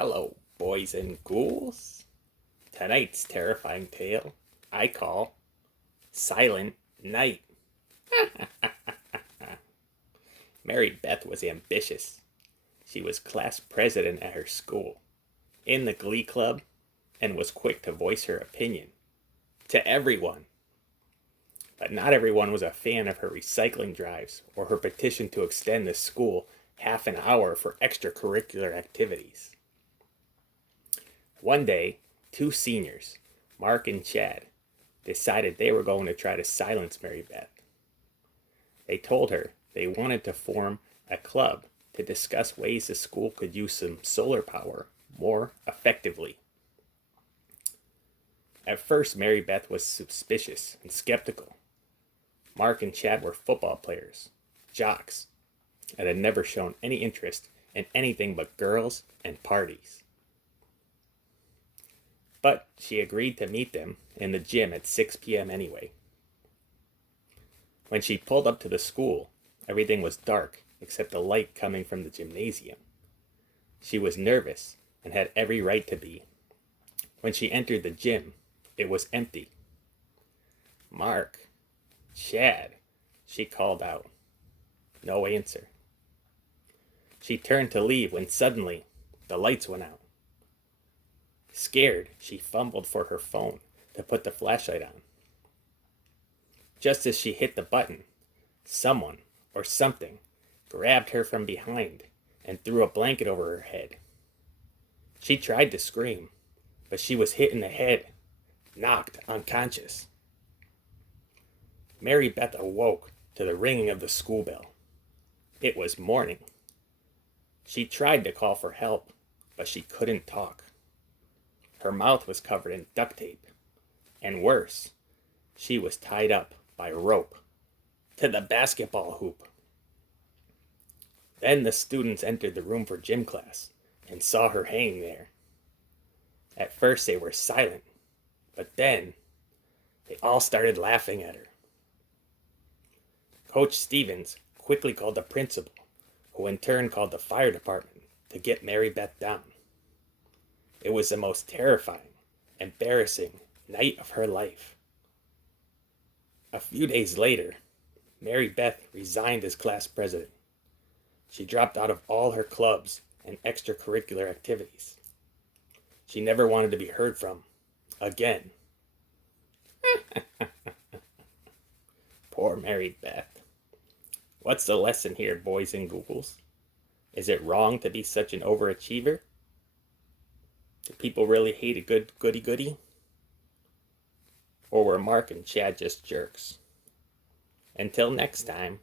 Hello, boys and ghouls. Tonight's terrifying tale I call Silent Night. Mary Beth was ambitious. She was class president at her school, in the glee club, and was quick to voice her opinion to everyone. But not everyone was a fan of her recycling drives or her petition to extend the school half an hour for extracurricular activities. One day, two seniors, Mark and Chad, decided they were going to try to silence Mary Beth. They told her they wanted to form a club to discuss ways the school could use some solar power more effectively. At first, Mary Beth was suspicious and skeptical. Mark and Chad were football players, jocks, and had never shown any interest in anything but girls and parties. But she agreed to meet them in the gym at 6 p.m. anyway. When she pulled up to the school, everything was dark except the light coming from the gymnasium. She was nervous and had every right to be. When she entered the gym, it was empty. "Mark, Chad," she called out. No answer. She turned to leave when suddenly the lights went out. Scared, she fumbled for her phone to put the flashlight on. Just as she hit the button, someone or something grabbed her from behind and threw a blanket over her head. She tried to scream, but she was hit in the head, knocked unconscious. Mary Beth awoke to the ringing of the school bell. It was morning. She tried to call for help, but she couldn't talk. Her mouth was covered in duct tape, and worse, she was tied up by rope to the basketball hoop. Then the students entered the room for gym class and saw her hanging there. At first they were silent, but then they all started laughing at her. Coach Stevens quickly called the principal, who in turn called the fire department to get Mary Beth down. It was the most terrifying, embarrassing night of her life. A few days later, Mary Beth resigned as class president. She dropped out of all her clubs and extracurricular activities. She never wanted to be heard from again. Poor Mary Beth. What's the lesson here, boys and ghouls? Is it wrong to be such an overachiever? Do people really hate a good goody-goody? Or were Mark and Chad just jerks? Until next time.